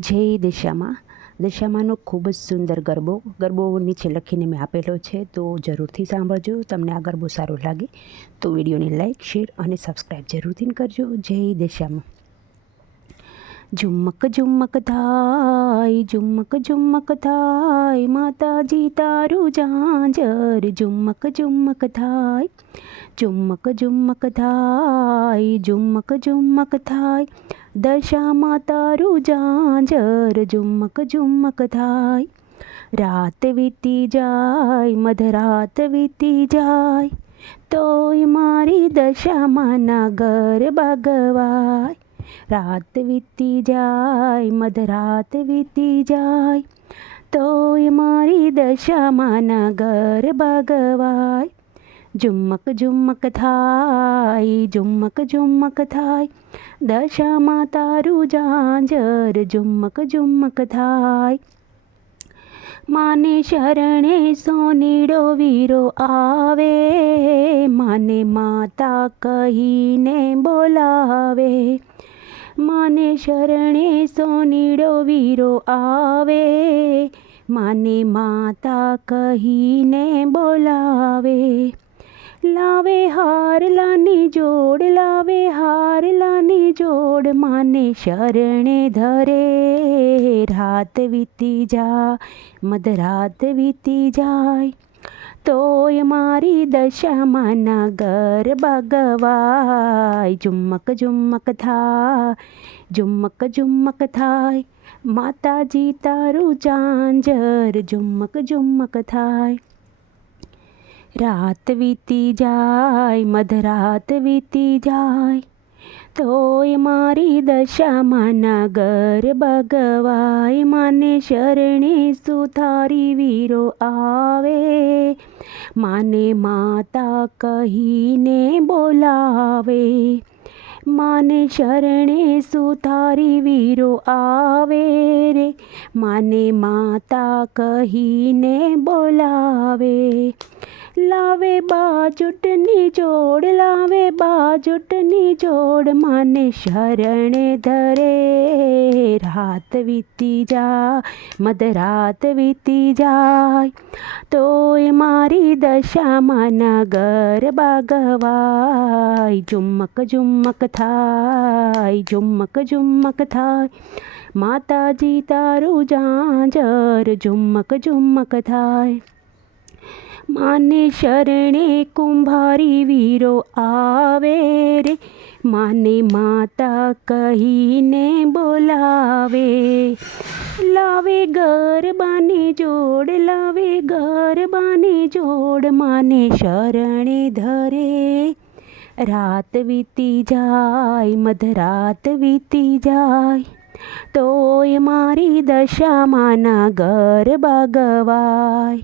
જય દિશામાં. દિશામાંનો ખૂબ જ સુંદર ગરબો. ગરબો નીચે લખીને મેં આપેલો છે, તો જરૂરથી સાંભળજો. તમને આ ગરબો સારો લાગે તો વિડીયોને લાઇક શેર અને સબસ્ક્રાઈબ જરૂરથી કરજો. જય દિશામાં. ઝુમક ઝુમક થાય ઝુમક ઝુમક થાય, માતાજી તારું જાંજર ઝુમક ઝુમક થાય ઝુમક ઝુમક થાય ઝુમક ઝુમક થાય. દશામાં તારું જાંજર ઝુમક ઝુમક થાય રાત વીતી જાય મધરાત વીતી જાય તોય મારી દશામાં ના ગરબા ગવાય રાત વીતી જાય મધરાત વીતી જાય તોય મારી દશામાં ના ગરબા ઝુમક ઝુમક થાય ઝુમક ઝુમક થાય દશામાં તારું જાંજર ઝુમક ઝુમક થાય માને શરણે સોનીડો વીરો આવે માને માતા કહીને બોલાવે માને શરણે સોનીડો વીરો આવે માને માતા કહીને બોલાવે લાવે હાર લાની જોડ લાવે હાર લાની જોડ માને શરણે ધરે રાત વીતી જાય મધરાત વીતી જાય તોય મારી દશામાના ગર ગવાય ઝુમક ઝુમક થાય ઝુમક ઝુમક થાય માતાજી તારું જાંજર ઝુમક ઝુમક થાય રાત વીતી જાય, મધરાત વીતી જાય. તોય મારી દશામાં નાગર બગવાય, માને શરણે સુથારી વીરો આવે. માને માતા કહીને બોલાવે, માને શરણે સુથારી વીરો આવે રે. માને માતા કહીને બોલાવે લાવે બાજુટની જોડ, લાવે બાજુટની જોડ, મને શરણે ધરે. રાત વીતી જાય, મધરાત વીતી જાય, તોય મારી દશામાં નગર બાગવાય. ઝુમક ઝુમક થાય ઝુમક ઝુમક થાય. માતાજી તારું જાંજર ઝુમક ઝુમક થાય. માને શરણે કુંભારી વીરો આવે રે. માને માતા કહીને બોલાવે. લાવે ગરબાની જોડ, લાવે ગરબાની જોડ, માને શરણે ધરે. રાત વીતી જાય, મધરાત વીતી જાય, તોય મારી દશામાના ગરબા ગવાય